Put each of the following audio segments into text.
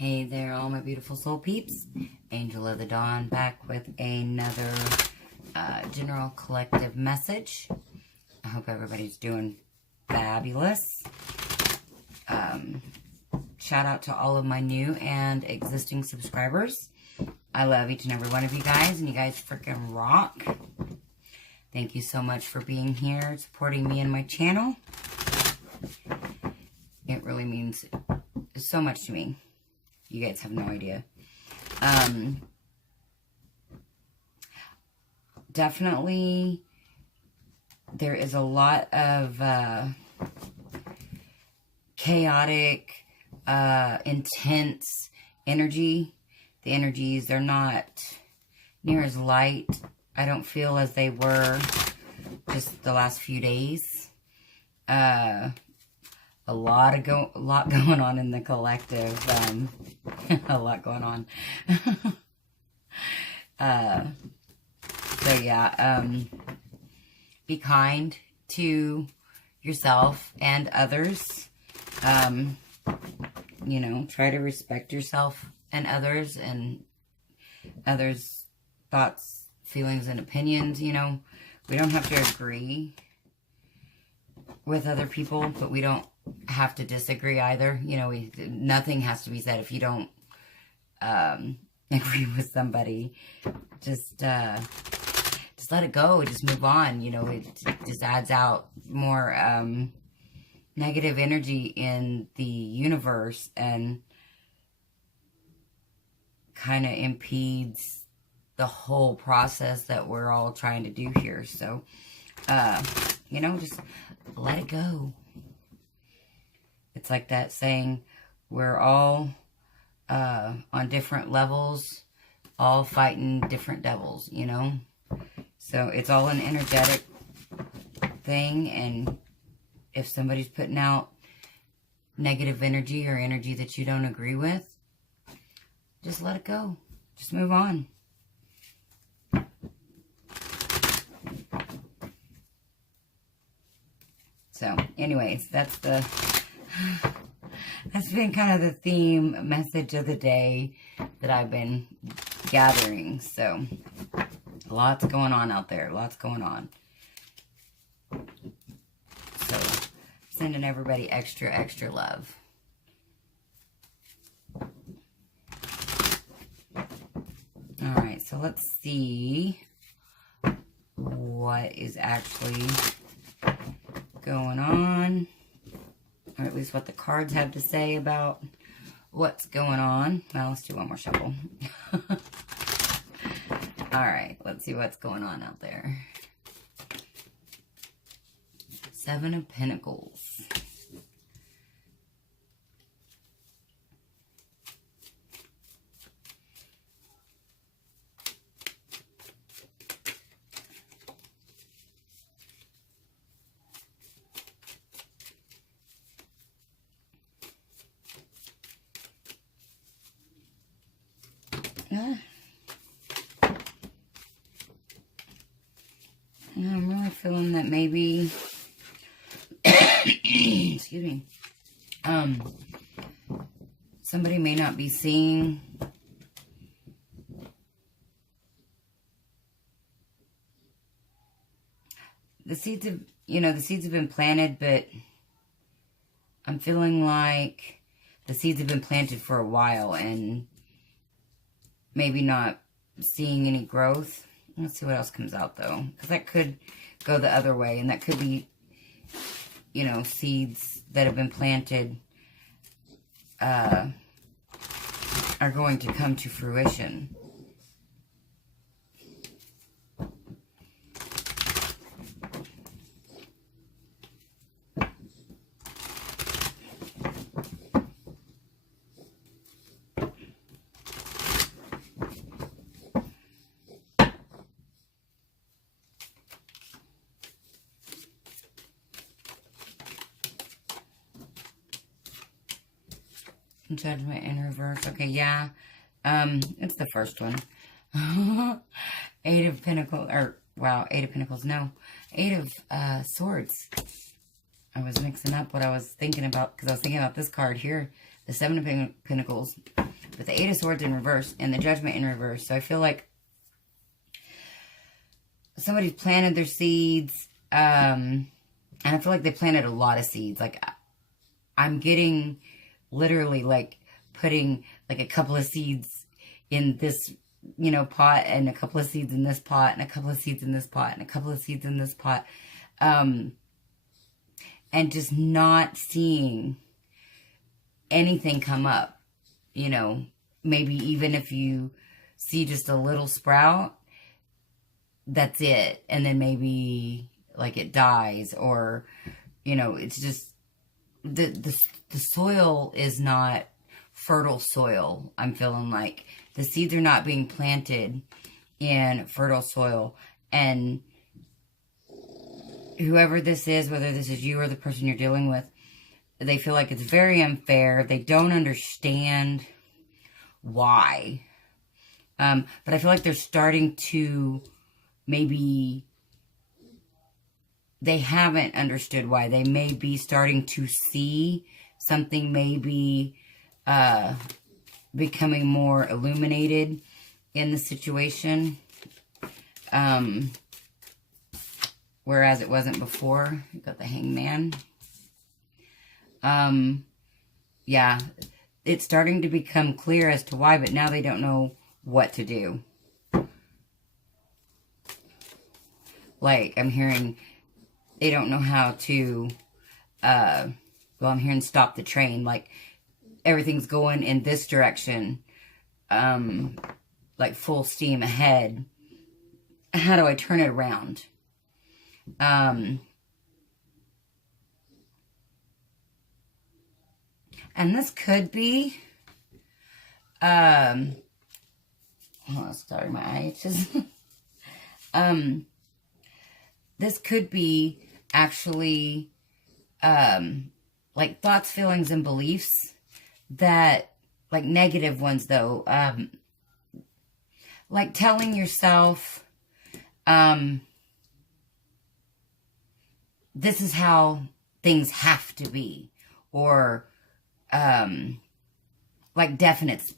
Hey there, all my beautiful soul peeps. Angel of the Dawn back with another general collective message. I hope everybody's doing fabulous. Shout out to all of my new and existing subscribers. I love each and every one of you guys, and you guys freaking rock. Thank you so much for being here, supporting me and my channel. It really means so much to me. You guys have no idea. Definitely, there is a lot of chaotic, intense energy. The energies, they're not near as light, I don't feel, as they were just the last few days. A lot going on in the collective. A lot going on. So yeah, be kind to yourself and others. You know, try to respect yourself and others thoughts, feelings, and opinions. You know, we don't have to agree with other people, but we don't have to disagree either. You know, nothing has to be said if you don't agree with somebody. Just let it go. Just move on. You know, it just adds out more negative energy in the universe and kind of impedes the whole process that we're all trying to do here. So, you know, just let it go. It's like that saying, we're all on different levels, all fighting different devils, you know? So it's all an energetic thing, and if somebody's putting out negative energy or energy that you don't agree with, just let it go. Just move on. So, anyways, that's been kind of the theme message of the day that I've been gathering. So, lots going on out there. Lots going on. So, sending everybody extra, extra love. Alright, so let's see what is actually going on, or at least what the cards have to say about what's going on. Well, let's do one more shuffle. Alright, let's see what's going on out there. Seven of Pentacles. I'm really feeling that maybe, excuse me, somebody may not be seeing the seeds of, the seeds have been planted, but I'm feeling like the seeds have been planted for a while and maybe not seeing any growth. Let's see what else comes out, though. Because that could go the other way. And that could be, seeds that have been planted are going to come to fruition. Judgment in reverse. Okay, yeah. It's the first one. Eight of Pentacles, Eight of Pentacles, no. Eight of Swords. I was mixing up what I was thinking about, because I was thinking about this card here, the Seven of Pentacles. but the Eight of Swords in reverse and the Judgment in reverse. So I feel like somebody's planted their seeds, and I feel like they planted a lot of seeds. Like, I'm getting literally like putting like a couple of seeds in this, you know, pot, and a couple of seeds in this pot, and a couple of seeds in this pot, and a couple of seeds in this pot. And just not seeing anything come up, you know. Maybe even if you see just a little sprout, that's it. And then maybe like it dies, or, you know, it's just the soil is not fertile soil. I'm feeling like the seeds are not being planted in fertile soil. And whoever this is, whether this is you or the person you're dealing with, they feel like it's very unfair. They don't understand why. But I feel like they're starting to, maybe they haven't understood why. They may be starting to see something, maybe becoming more illuminated in the situation. Whereas it wasn't before. You got the Hangman. Yeah, it's starting to become clear as to why, but now they don't know what to do. Like, I'm hearing they don't know how to, well, I'm hearing stop the train. Like, everything's going in this direction, like full steam ahead. How do I turn it around? And this could be, oh, sorry, my eye itches. This could be actually, like thoughts, feelings, and beliefs that, like negative ones though, like telling yourself, this is how things have to be, or, like definites,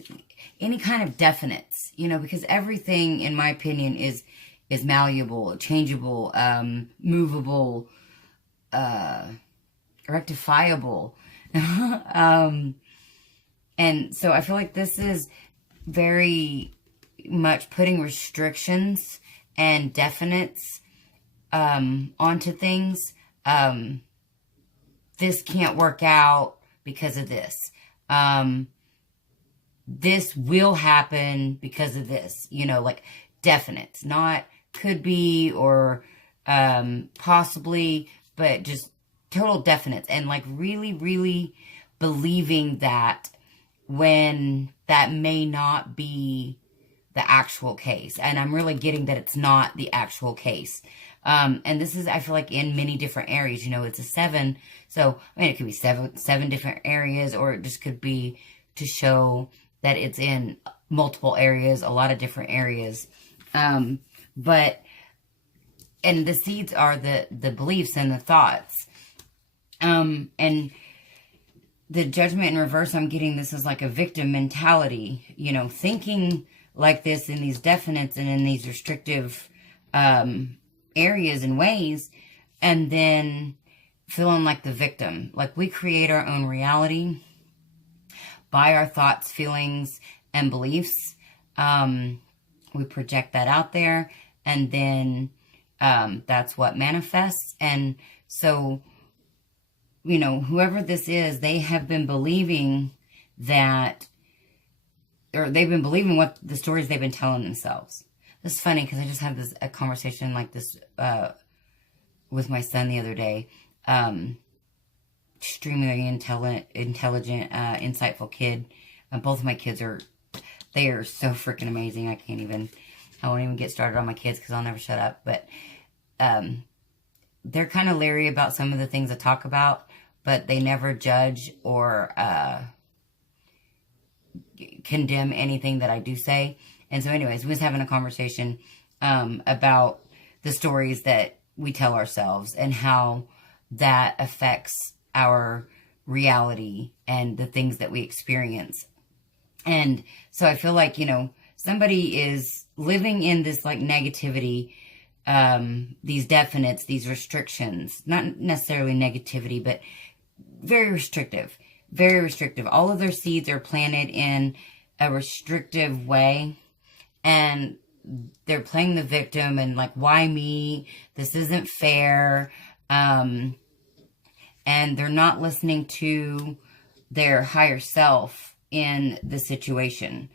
any kind of definites, you know, because everything, in my opinion, is malleable, changeable, movable, rectifiable. And so I feel like this is very much putting restrictions and definites onto things. This can't work out because of this. This will happen because of this. You know, like definites, not could be or possibly, but just total definites. And like really, really believing that when that may not be the actual case. And I'm really getting that it's not the actual case. And this is, I feel like, in many different areas. You know, it's a 7. So, I mean, it could be seven different areas, or it just could be to show that it's in multiple areas, a lot of different areas. But, and the seeds are the beliefs and the thoughts. And the Judgment in reverse, I'm getting this as like a victim mentality, you know, thinking like this in these definites and in these restrictive, areas and ways, and then feeling like the victim. Like, we create our own reality by our thoughts, feelings, and beliefs. We project that out there, and then that's what manifests. And so, you know, whoever this is, they have been believing that, or they've been believing what the stories they've been telling themselves. This is funny because I just had a conversation like this with my son the other day. Extremely intelligent, insightful kid. Both of my kids they are so freaking amazing. I won't even get started on my kids because I'll never shut up. But they're kind of leery about some of the things I talk about, but they never judge or condemn anything that I do say. And so anyways, we was having a conversation about the stories that we tell ourselves and how that affects our reality and the things that we experience. And so I feel like, somebody is living in this like negativity, these definites, these restrictions, not necessarily negativity, but very restrictive, very restrictive. All of their seeds are planted in a restrictive way, and they're playing the victim and like, why me? This isn't fair. And they're not listening to their higher self in the situation.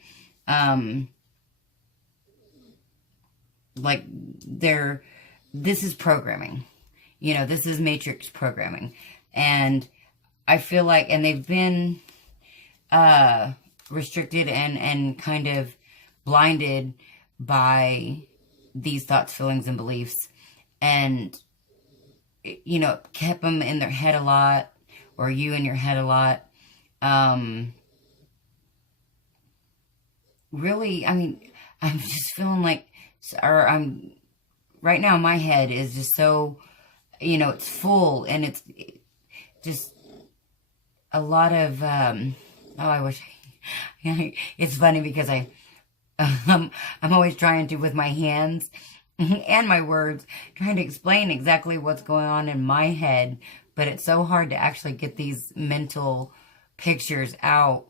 Like this is programming, this is matrix programming. And I feel like, and they've been, restricted and kind of blinded by these thoughts, feelings, and beliefs. And, kept them in their head a lot, or you in your head a lot. Really, I mean, I'm just feeling like, right now my head is just so, it's full, and it's just a lot of, I wish, it's funny because I'm always trying to, with my hands and my words, trying to explain exactly what's going on in my head, but it's so hard to actually get these mental pictures out,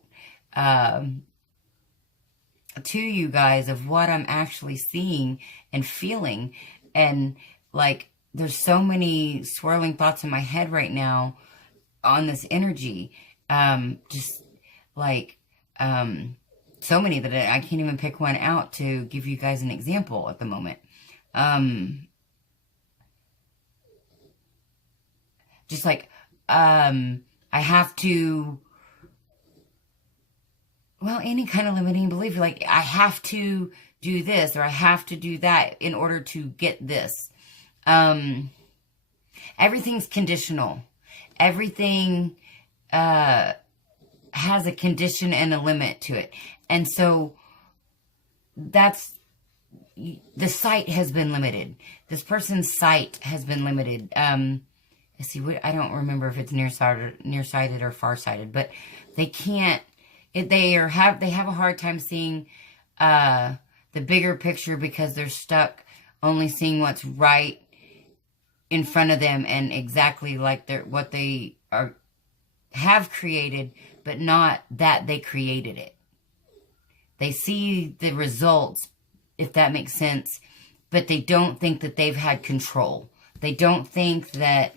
to you guys of what I'm actually seeing and feeling. And like, there's so many swirling thoughts in my head right now on this energy. Just like, so many that I can't even pick one out to give you guys an example at the moment. Just like, I have to, well, any kind of limiting belief, like I have to do this or I have to do that in order to get this. Everything's conditional. Everything, has a condition and a limit to it. And so that's, the sight has been limited. This person's sight has been limited. Let's see, I don't remember if it's nearsighted or farsighted, but they can't, they have a hard time seeing, the bigger picture because they're stuck only seeing what's right in front of them and exactly like what they have created, but not that they created it. They see the results, if that makes sense, but they don't think that they've had control. They don't think that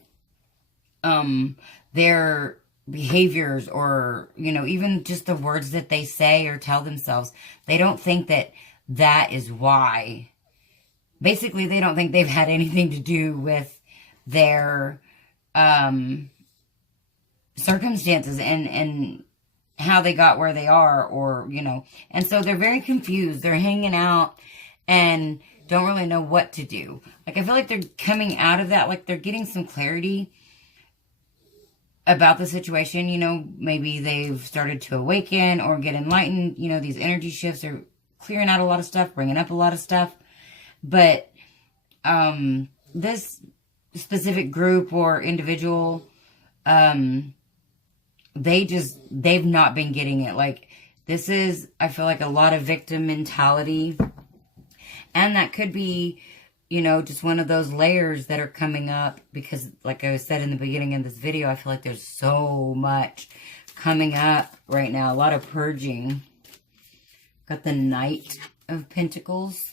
their behaviors or, even just the words that they say or tell themselves, they don't think that is why. Basically, they don't think they've had anything to do with their circumstances and how they got where they are, or, and so they're very confused. They're hanging out and don't really know what to do. Like, I feel like they're coming out of that, like they're getting some clarity about the situation. Maybe they've started to awaken or get enlightened. These energy shifts are clearing out a lot of stuff, bringing up a lot of stuff. But this specific group or individual, they've not been getting it. Like, this is, I feel like, a lot of victim mentality. And that could be, just one of those layers that are coming up because, like I said in the beginning of this video, I feel like there's so much coming up right now. A lot of purging. Got the Knight of Pentacles.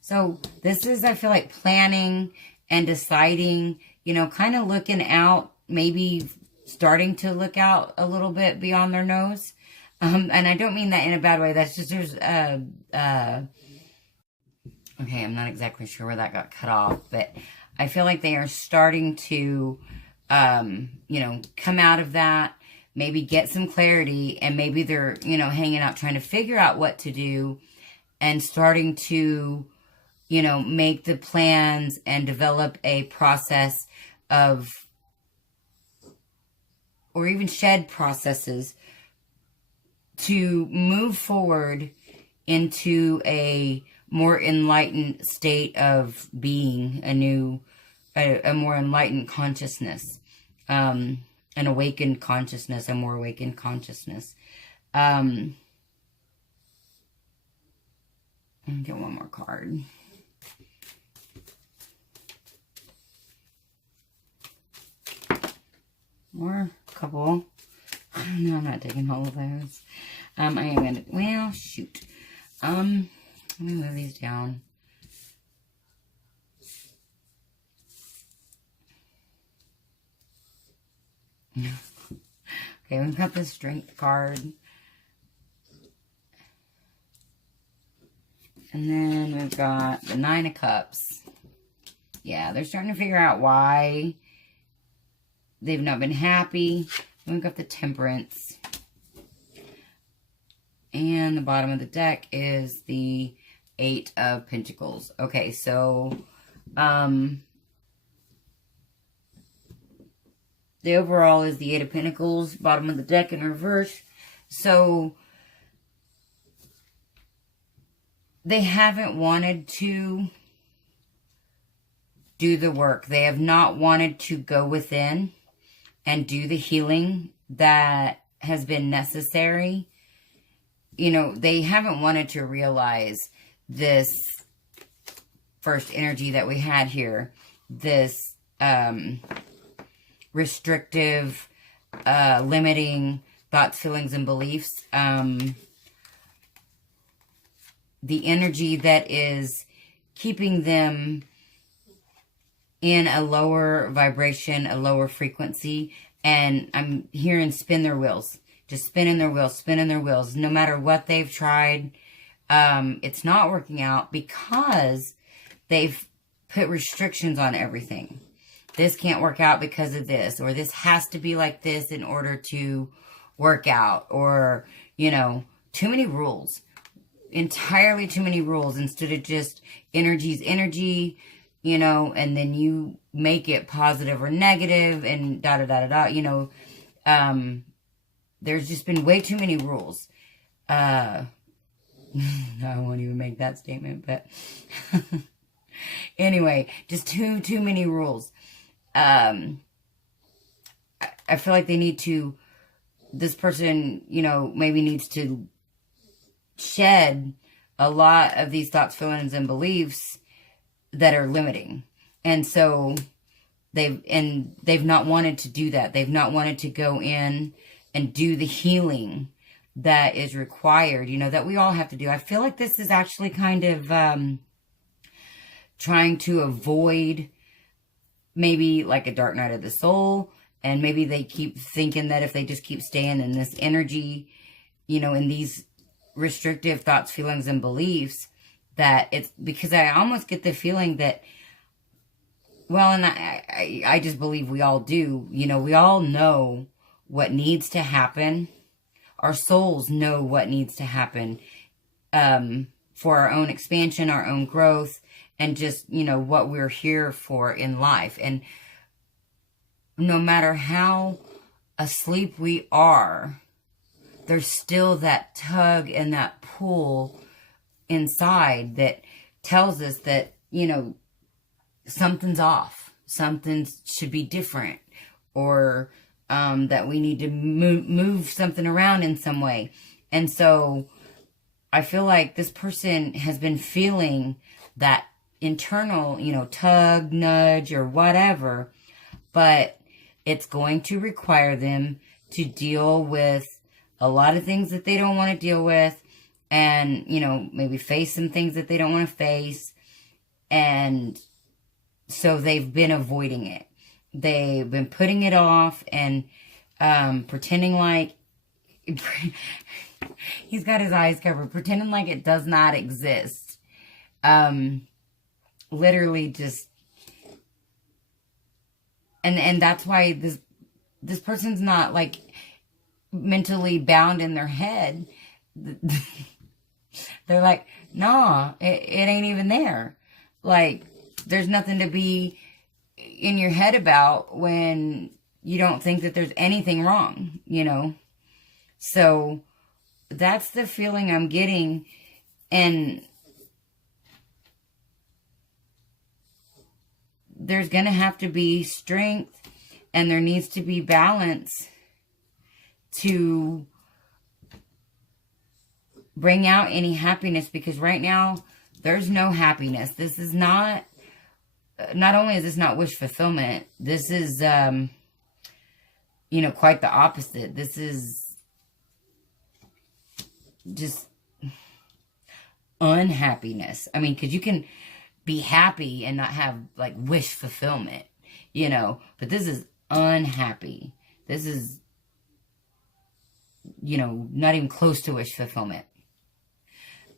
So this is, I feel like, planning and deciding, kind of looking out, maybe starting to look out a little bit beyond their nose. And I don't mean that in a bad way. That's just, okay, I'm not exactly sure where that got cut off, but I feel like they are starting to, come out of that, maybe get some clarity, and maybe they're, hanging out trying to figure out what to do and starting to, make the plans and develop a process of, or even shed processes to move forward into a more enlightened state of being, a more enlightened consciousness, an awakened consciousness, a more awakened consciousness. Let me get one more card. Or a couple. No, I'm not taking all of those. I am gonna, well, shoot. Let me move these down. Okay, we've got the Strength card. And then we've got the Nine of Cups. Yeah, they're starting to figure out why they've not been happy. Then we've got the Temperance. And the bottom of the deck is the Eight of Pentacles. Okay, so the overall is the Eight of Pentacles, bottom of the deck in reverse. So they haven't wanted to do the work. They have not wanted to go within and do the healing that has been necessary. You know, they haven't wanted to realize this first energy that we had here, this restrictive, limiting thoughts, feelings, and beliefs. The energy that is keeping them in a lower vibration, a lower frequency. And I'm hearing spin their wheels. Just spinning their wheels, spinning their wheels. No matter what they've tried, it's not working out because they've put restrictions on everything. This can't work out because of this, or this has to be like this in order to work out, or, you know, too many rules. Entirely too many rules instead of just energy's energy, you know, and then you make it positive or negative and da-da-da-da-da, you know. There's just been way too many rules. I won't even make that statement, but anyway, just too many rules. I feel like they need to, this person, you know, maybe needs to shed a lot of these thoughts, feelings, and beliefs that are limiting. And so they've not wanted to do that. They've not wanted to go in and do the healing that is required, you know, that we all have to do. I feel like this is actually kind of trying to avoid maybe like a dark night of the soul. And maybe they keep thinking that if they just keep staying in this energy, you know, in these restrictive thoughts, feelings, and beliefs, that it's because I almost get the feeling that, well, and I just believe we all do, you know, we all know what needs to happen. Our souls know what needs to happen for our own expansion, our own growth, and just, you know, what we're here for in life. And no matter how asleep we are, there's still that tug and that pull inside that tells us that, you know, something's off. Something should be different. Or that we need to move something around in some way. And so I feel like this person has been feeling that internal, you know, tug, nudge, or whatever. But it's going to require them to deal with a lot of things that they don't want to deal with, and, you know, maybe face some things that they don't want to face. And so they've been avoiding it. They've been putting it off and pretending like he's got his eyes covered, pretending like it does not exist. Literally just, and that's why this person's not like mentally bound in their head. They're like, nah, it ain't even there. Like, there's nothing to be in your head about when you don't think that there's anything wrong, you know? So that's the feeling I'm getting. And there's going to have to be strength, and there needs to be balance to bring out any happiness, because right now there's no happiness. This is not only is this not wish fulfillment, this is, you know, quite the opposite. This is just unhappiness. I mean, because you can be happy and not have, like, wish fulfillment, you know, but this is unhappy. This is, you know, not even close to wish fulfillment.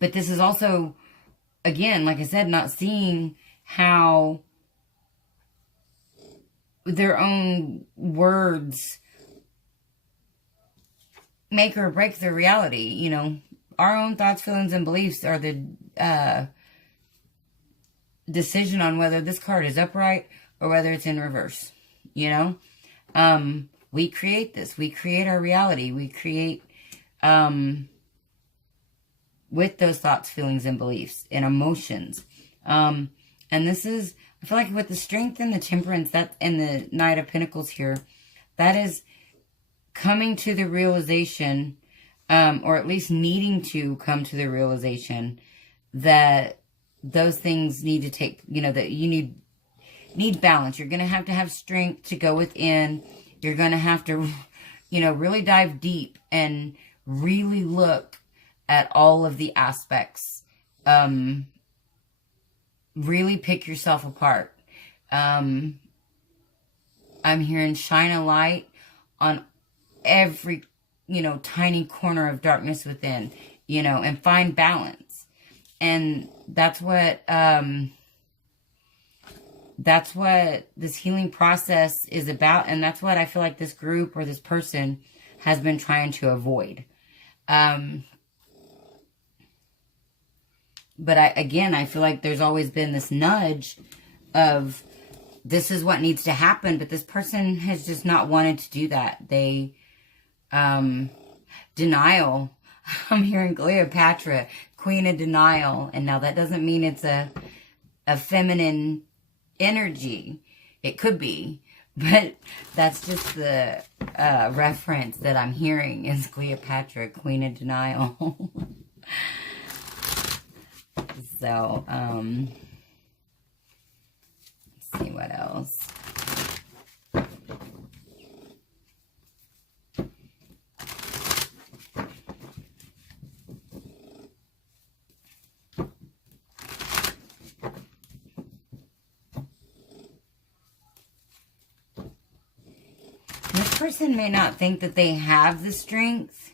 But this is also, again, like I said, not seeing how their own words make or break their reality. You know, our own thoughts, feelings, and beliefs are the decision on whether this card is upright or whether it's in reverse. You know, we create this. We create our reality. We create with those thoughts, feelings, and beliefs and emotions. And this is, I feel like with the strength and the temperance, that and the Knight of Pentacles here, that is coming to the realization, or at least needing to come to the realization that those things need to take, you know, that you need balance. You're going to have strength to go within. You're going to have to, you know, really dive deep and really look at all of the aspects. Really pick yourself apart. I'm hearing shine a light on every, you know, tiny corner of darkness within, you know, and find balance. And that's what this healing process is about. And that's what I feel like this group or this person has been trying to avoid. But I feel like there's always been this nudge of this is what needs to happen. But this person has just not wanted to do that. They, denial. I'm hearing Cleopatra, Queen of Denial. And now that doesn't mean it's a feminine energy. It could be. But that's just the reference that I'm hearing is Cleopatra, Queen of Denial. So, let's see what else. This person may not think that they have the strength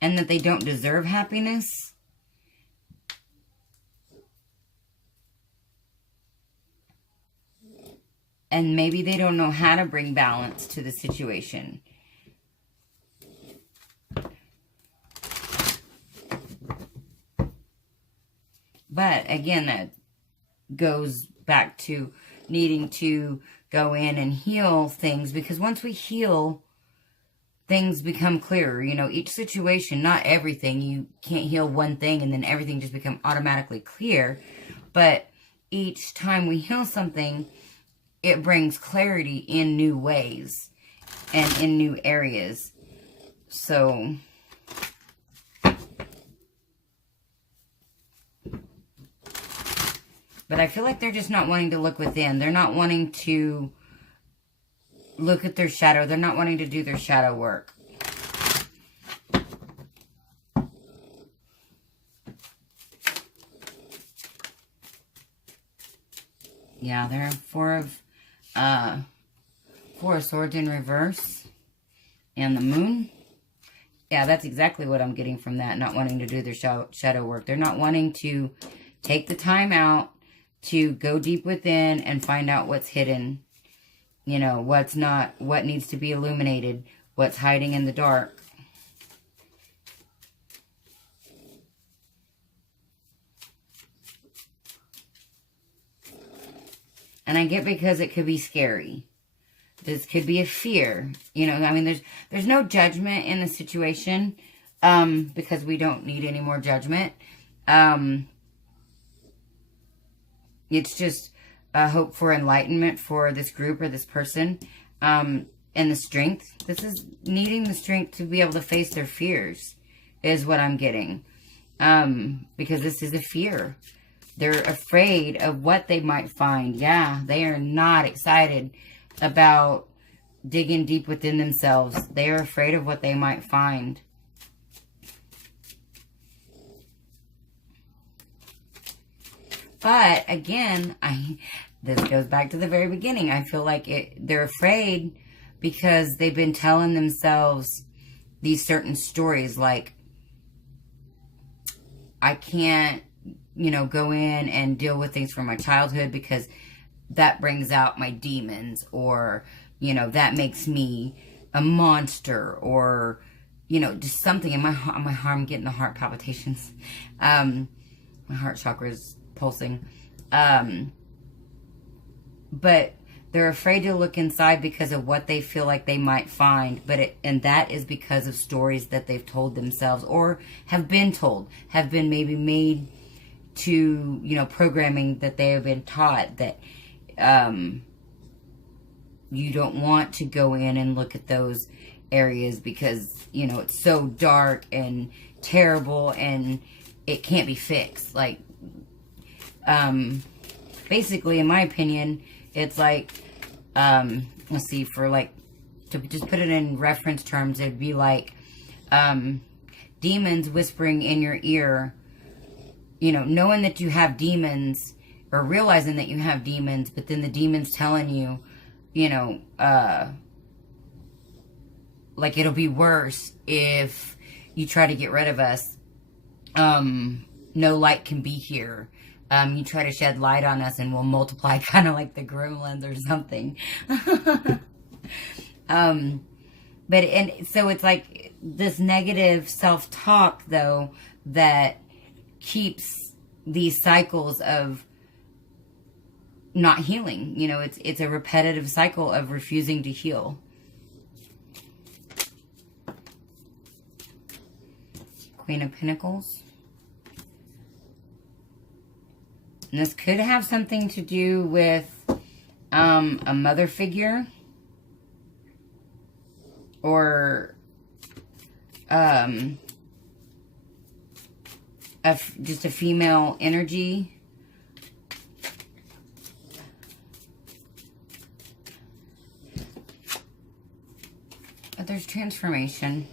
and that they don't deserve happiness. And maybe they don't know how to bring balance to the situation. But again, that goes back to needing to go in and heal things. Because once we heal, things become clearer. You know, each situation, not everything. You can't heal one thing and then everything just become automatically clear. But each time we heal something, it brings clarity in new ways and in new areas. So, but I feel like they're just not wanting to look within. They're not wanting to look at their shadow. They're not wanting to do their shadow work. Yeah, they're Four of Swords in reverse. And the Moon. Yeah, that's exactly what I'm getting from that. Not wanting to do their shadow work. They're not wanting to take the time out to go deep within and find out what's hidden. You know, what needs to be illuminated. What's hiding in the dark. And I get because it could be scary. This could be a fear. You know, I mean, there's no judgment in the situation. Because we don't need any more judgment. It's just a hope for enlightenment for this group or this person. And the strength. This is needing the strength to be able to face their fears. Is what I'm getting. Because this is a fear. They're afraid of what they might find. Yeah, they are not excited about digging deep within themselves. They are afraid of what they might find. But again, this goes back to the very beginning. I feel like they're afraid because they've been telling themselves these certain stories, like, I can't, go in and deal with things from my childhood because that brings out my demons, or, that makes me a monster, or, just something in my heart. I'm getting the heart palpitations. My heart chakra is pulsing. But they're afraid to look inside because of what they feel like they might find. And that is because of stories that they've told themselves, or have been told, have been maybe made to, programming that they have been taught, that you don't want to go in and look at those areas because, it's so dark and terrible and it can't be fixed. Like, basically, in my opinion, it's like, let's see, for like, to just put it in reference terms, it'd be like, demons whispering in your ear, knowing that you have demons, or realizing that you have demons, but then the demons telling you, like, it'll be worse if you try to get rid of us. No light can be here. You try to shed light on us and we'll multiply, kind of like the gremlins or something. So it's like this negative self-talk, though, that keeps these cycles of not healing. It's a repetitive cycle of refusing to heal. Queen of Pentacles. And this could have something to do with a mother figure, or just a female energy. But there's transformation.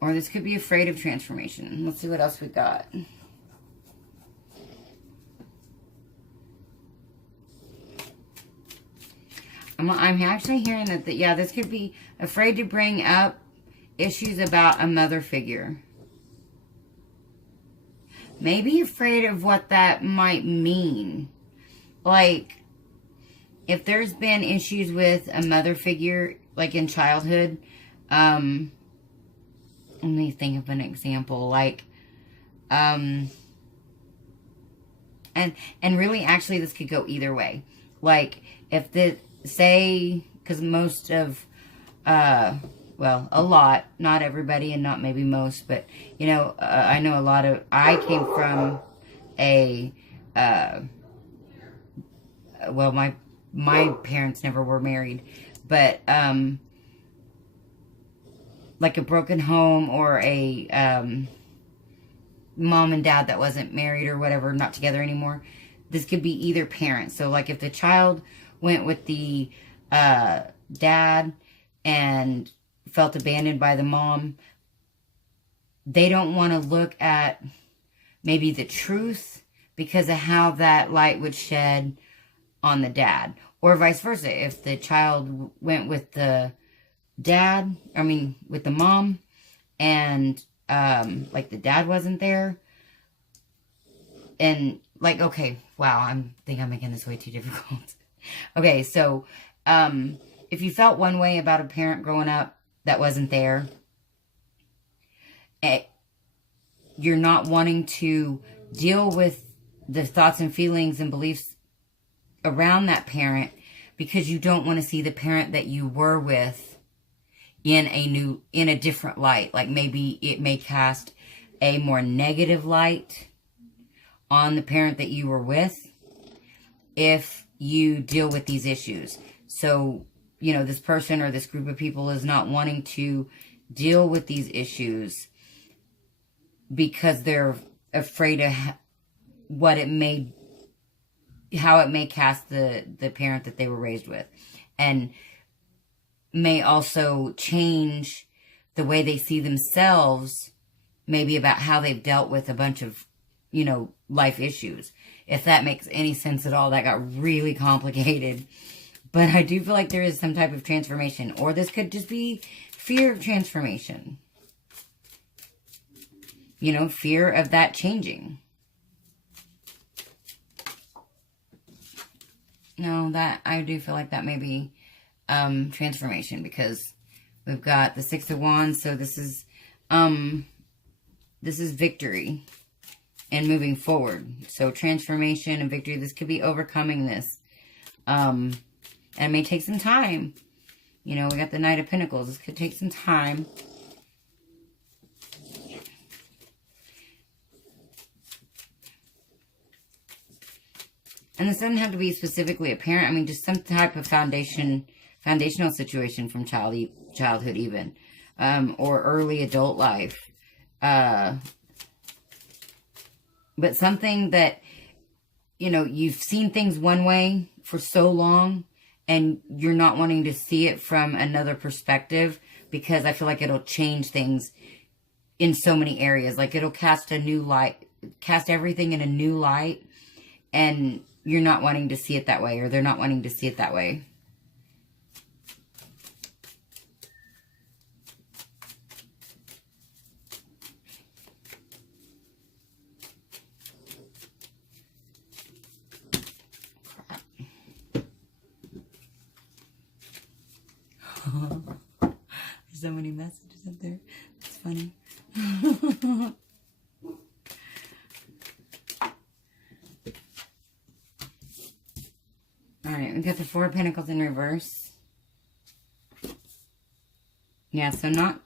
Or this could be afraid of transformation. Let's see what else we got. I'm actually hearing that, yeah, this could be afraid to bring up issues about a mother figure. Maybe afraid of what that might mean. Like, if there's been issues with a mother figure, like in childhood, let me think of an example. Like, and really, actually, this could go either way. Like, if say, because most of, well, a lot, not everybody and not maybe most, but, I know a lot of, I came from well, my parents never were married, but, like a broken home, or a, mom and dad that wasn't married or whatever, not together anymore. This could be either parent. So, like, if the child went with the dad and felt abandoned by the mom, they don't want to look at maybe the truth because of how that light would shed on the dad. Or vice versa. If the child went with the dad, with the mom, and like the dad wasn't there, and like, okay, wow, I think I'm making this way too difficult. Okay, so if you felt one way about a parent growing up that wasn't there, you're not wanting to deal with the thoughts and feelings and beliefs around that parent because you don't want to see the parent that you were with in a different light. Like, maybe it may cast a more negative light on the parent that you were with if you deal with these issues. So, this person or this group of people is not wanting to deal with these issues because they're afraid of what it may, how it may cast the parent that they were raised with, and may also change the way they see themselves, maybe about how they've dealt with a bunch of, you know, life issues. If that makes any sense at all, that got really complicated. But I do feel like there is some type of transformation, or this could just be fear of transformation. You know, fear of that changing. No, that, I do feel like that may be transformation, because we've got the Six of Wands. So this is victory and moving forward. So transformation and victory. This could be overcoming this. And it may take some time. You know, we got the Knight of Pentacles. This could take some time. And this doesn't have to be specifically a parent. I mean, just some type of foundational situation from childhood even. Or early adult life. But something that, you know, you've seen things one way for so long, and you're not wanting to see it from another perspective, because I feel like it'll change things in so many areas. Like, it'll cast a new light, cast everything in a new light, and you're not wanting to see it that way, or they're not wanting to see it that way. There's so many messages up there. It's funny. Alright, we got the Four of Pentacles in reverse. Yeah, so not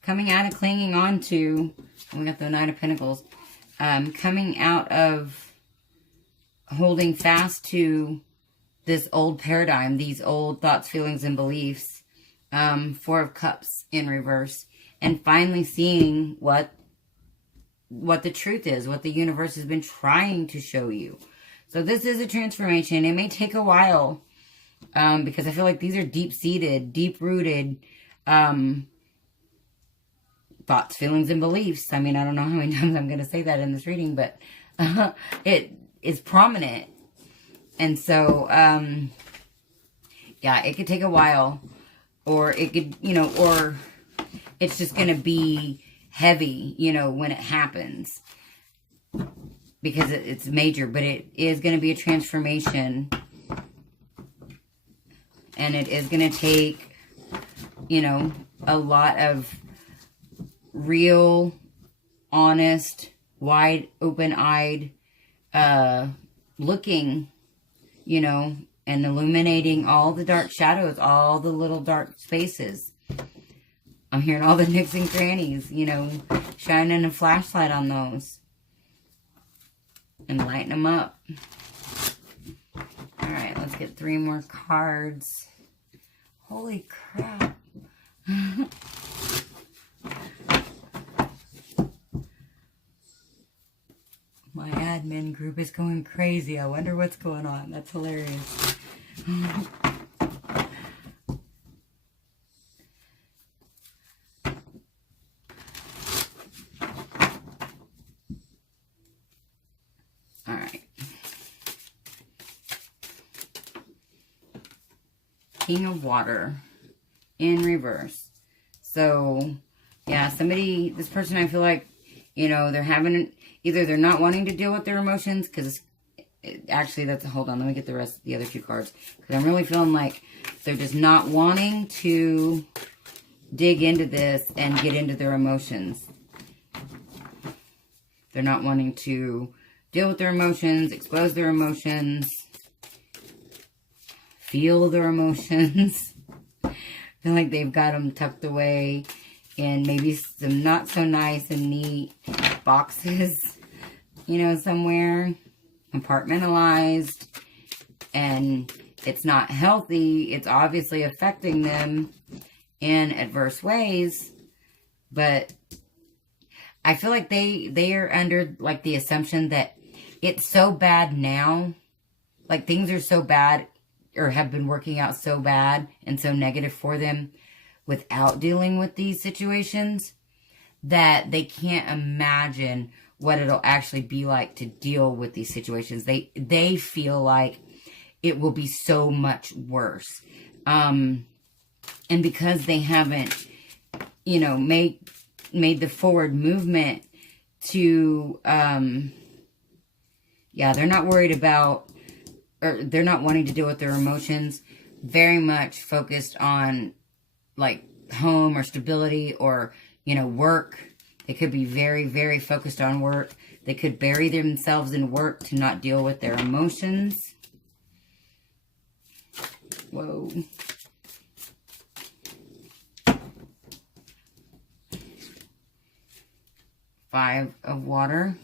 coming out of clinging on to, we got the Knight of Pentacles. Coming out of holding fast to this old paradigm, these old thoughts, feelings, and beliefs. Four of Cups in reverse, and finally seeing what the truth is, what the universe has been trying to show you. So this is a transformation. It may take a while, because I feel like these are deep-seated, deep-rooted thoughts, feelings, and beliefs. I mean, I don't know how many times I'm going to say that in this reading, but it is prominent. And so, yeah, it could take a while. Or it could, you know, or it's just going to be heavy, you know, when it happens. Because it's major, but it is going to be a transformation. And it is going to take, you know, a lot of real, honest, wide, open-eyed looking, you know, and illuminating all the dark shadows, all the little dark spaces. I'm hearing all the nooks and crannies, you know, shining a flashlight on those. And lighten them up. Alright, let's get 3 more cards. Holy crap. My admin group is going crazy. I wonder what's going on. That's hilarious. Alright. King of Water in reverse. So, yeah, somebody, this person, I feel like, you know, they're having, either they're not wanting to deal with their emotions, because actually, that's, hold on, let me get the rest of the other 2 cards, because I'm really feeling like they're just not wanting to dig into this and get into their emotions. They're not wanting to deal with their emotions, expose their emotions, feel their emotions. I feel like they've got them tucked away in maybe some not so nice and neat boxes, you know, somewhere, compartmentalized, and it's not healthy. It's obviously affecting them in adverse ways, but I feel like they are under like the assumption that it's so bad now, like things are so bad or have been working out so bad and so negative for them without dealing with these situations, that they can't imagine what it'll actually be like to deal with these situations. They feel like it will be so much worse. And because they haven't, you know, made the forward movement to, yeah, they're not worried about, or they're not wanting to deal with their emotions, very much focused on like home or stability or, you know, work. They could be very, very focused on work. They could bury themselves in work to not deal with their emotions. Whoa. Five of water.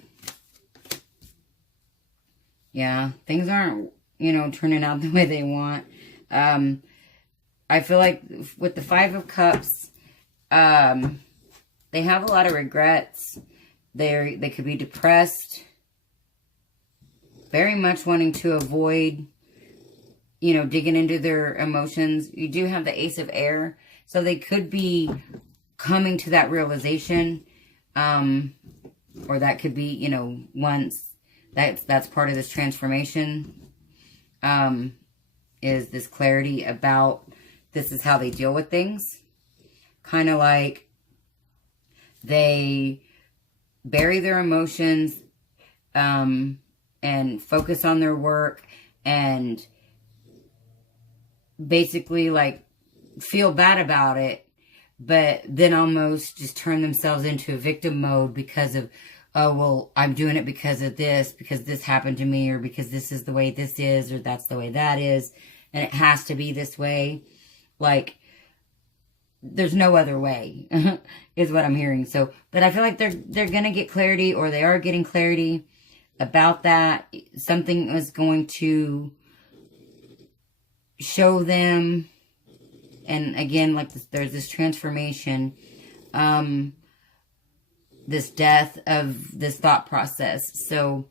Yeah, things aren't, you know, turning out the way they want. I feel like with the Five of Cups, they have a lot of regrets. They could be depressed. Very much wanting to avoid, you know, digging into their emotions. You do have the Ace of Air. So they could be coming to that realization. Or that could be, you know, once that's part of this transformation, is this clarity about this is how they deal with things. Kind of like they bury their emotions, and focus on their work and basically like feel bad about it, but then almost just turn themselves into a victim mode because of, oh, well, I'm doing it because of this, because this happened to me, or because this is the way this is, or that's the way that is, and it has to be this way. Like, there's no other way, is what I'm hearing. So, but I feel like they're going to get clarity, or they are getting clarity about that. Something is going to show them, and again, like there's this transformation, this death of this thought process. So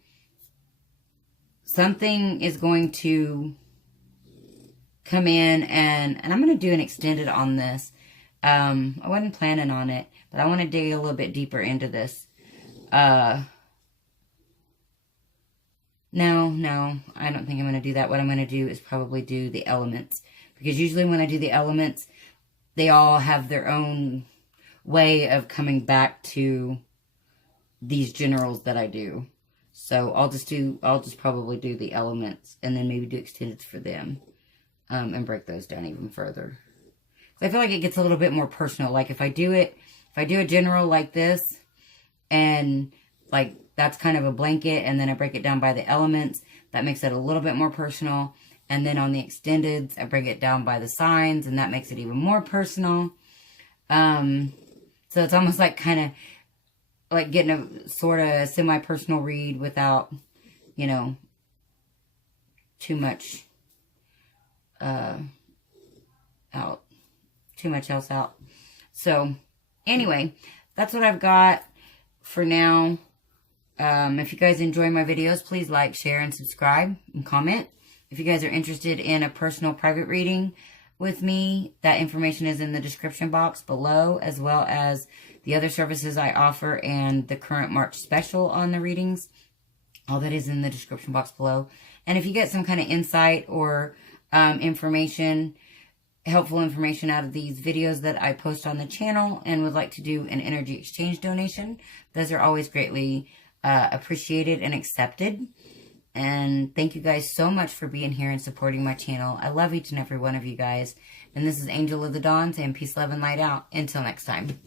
something is going to come in, and I'm going to do an extended on this. I wasn't planning on it, but I want to dig a little bit deeper into this. No, I don't think I'm going to do that. What I'm going to do is probably do the elements, because usually when I do the elements, they all have their own way of coming back to these generals that I do. So I'll just probably do the elements and then maybe do extendeds for them, and break those down even further. I feel like it gets a little bit more personal. Like if I do a general like this, and like that's kind of a blanket, and then I break it down by the elements, that makes it a little bit more personal. And then on the extendeds, I break it down by the signs, and that makes it even more personal. So it's almost like kind of like getting a sort of semi-personal read without, you know, too much too much else out. So anyway, that's what I've got for now. If you guys enjoy my videos, please like, share, and subscribe, and comment. If you guys are interested in a personal private reading with me, that information is in the description box below, as well as the other services I offer and the current March special on the readings. All that is in the description box below. And if you get some kind of insight or information, helpful information out of these videos that I post on the channel, and would like to do an energy exchange donation, those are always greatly appreciated and accepted. And thank you guys so much for being here and supporting my channel. I love each and every one of you guys. And this is Angel of the Dawn saying peace, love, and light out. Until next time.